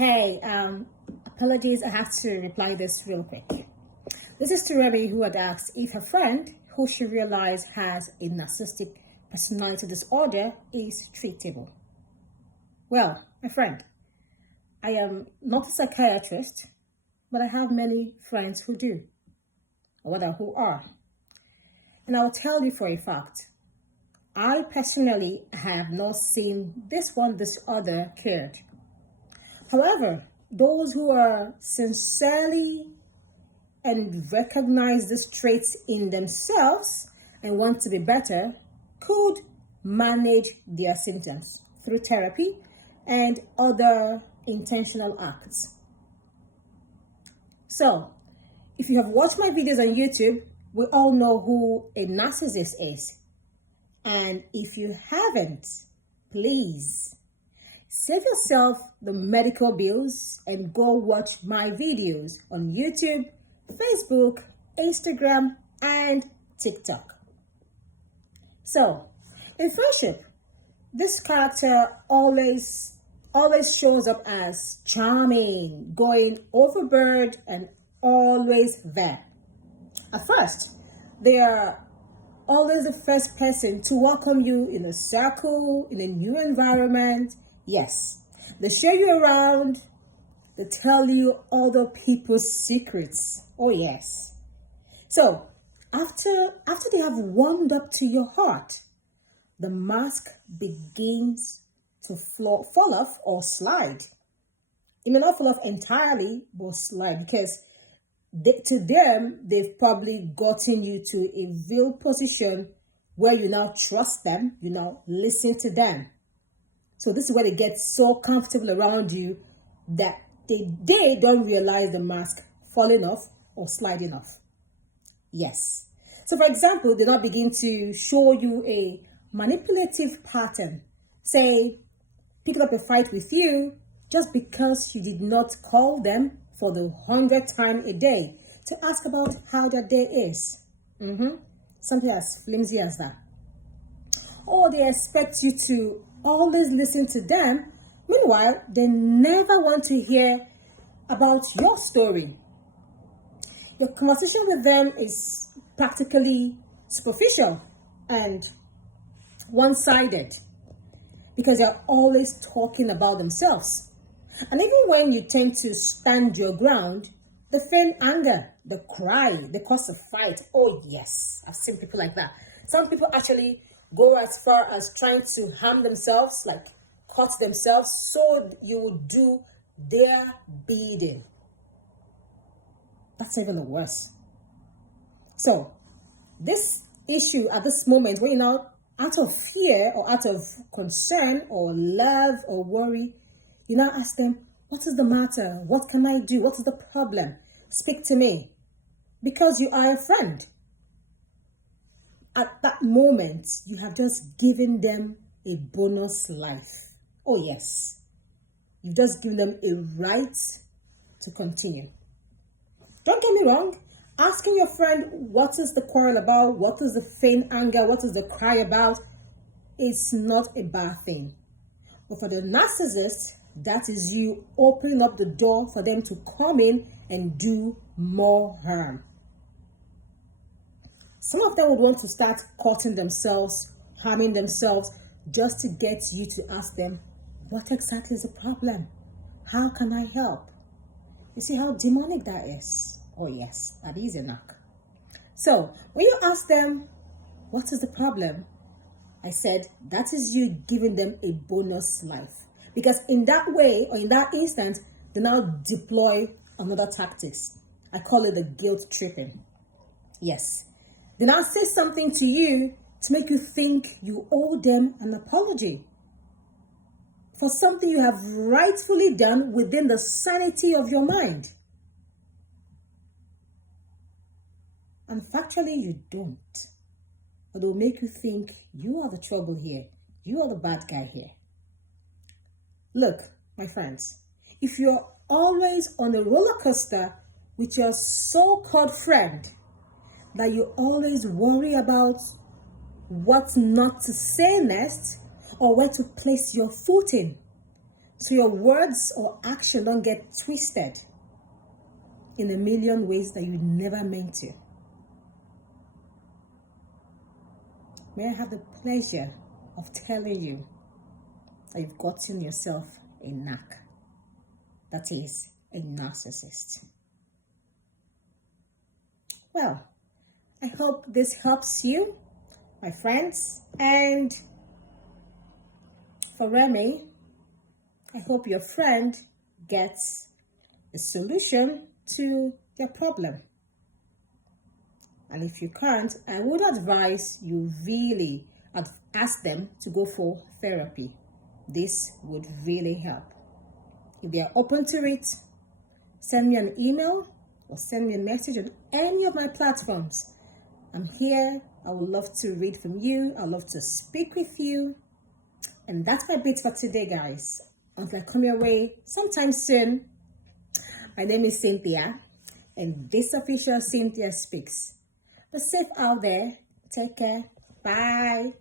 Hey, apologies, I have to reply this real quick. This is to Remy, who had asked if her friend, who she realized has a narcissistic personality disorder, is treatable. Well, my friend, I am not a psychiatrist, but I have many friends who do, or rather who are. And I'll tell you for a fact, I personally have not seen this other cured. However, those who are sincerely and recognize these traits in themselves and want to be better could manage their symptoms through therapy and other intentional acts. So, if you have watched my videos on YouTube, we all know who a narcissist is. And if you haven't, please save yourself the medical bills and go watch my videos on YouTube, Facebook, Instagram, and TikTok. So, in friendship, this character always shows up as charming, going overboard, and always there. At first, they are always the first person to welcome you in a circle, in a new environment. Yes, they show you around, they tell you other people's secrets. Oh yes. So after they have warmed up to your heart, the mask begins to fall off or slide. It may not fall off entirely, but slide, because to them, they've probably gotten you to a real position where you now trust them, you now listen to them. So this is where they get so comfortable around you that they don't realize the mask falling off or sliding off. Yes. So for example, they now begin to show you a manipulative pattern. Say, picking up a fight with you just because you did not call them for the 100th time a day to ask about how their day is. Something as flimsy as that. Or they expect you to always listen to them. Meanwhile, they never want to hear about your story. Your conversation with them is practically superficial and one-sided because they're always talking about themselves. And even when you tend to stand your ground, they feign anger, they cry, they cause a fight. Oh yes, I've seen people like that. Some people actually go as far as trying to harm themselves, like cut themselves, so you will do their bidding. That's even the worst. So this issue at this moment, when you're now out of fear or out of concern or love or worry, you now ask them, what is the matter? What can I do? What is the problem? Speak to me. Because you are a friend. At that moment, you have just given them a bonus life. Oh yes. You've just given them a right to continue. Don't get me wrong. Asking your friend, what is the quarrel about? What is the feign anger? What is the cry about? It's not a bad thing. But for the narcissist, that is you opening up the door for them to come in and do more harm. Some of them would want to start cutting themselves, harming themselves, just to get you to ask them, what exactly is the problem? How can I help? You see how demonic that is? Oh yes, that is a knock. So when you ask them, what is the problem? I said, that is you giving them a bonus life. Because in that way, or in that instance, they now deploy another tactics. I call it the guilt tripping. Yes. They now say something to you to make you think you owe them an apology for something you have rightfully done within the sanity of your mind. And factually, you don't. But they'll make you think you are the trouble here. You are the bad guy here. Look, my friends, if you're always on a roller coaster with your so-called friend that you always worry about what not to say next or where to place your foot in, so your words or action don't get twisted in a million ways that you never meant to. May I have the pleasure of telling you that you've gotten yourself a knack. That is a narcissist. Well, I hope this helps you, my friends, and for Remy, I hope your friend gets a solution to their problem. And if you can't, I would advise you really ask them to go for therapy. This would really help. If they are open to it, send me an email or send me a message on any of my platforms. I'm here. I would love to read from you. I'd love to speak with you. And that's my bit for today, guys. Until I come your way sometime soon. My name is Cynthia, and this official Cynthia Speaks. But safe out there. Take care. Bye.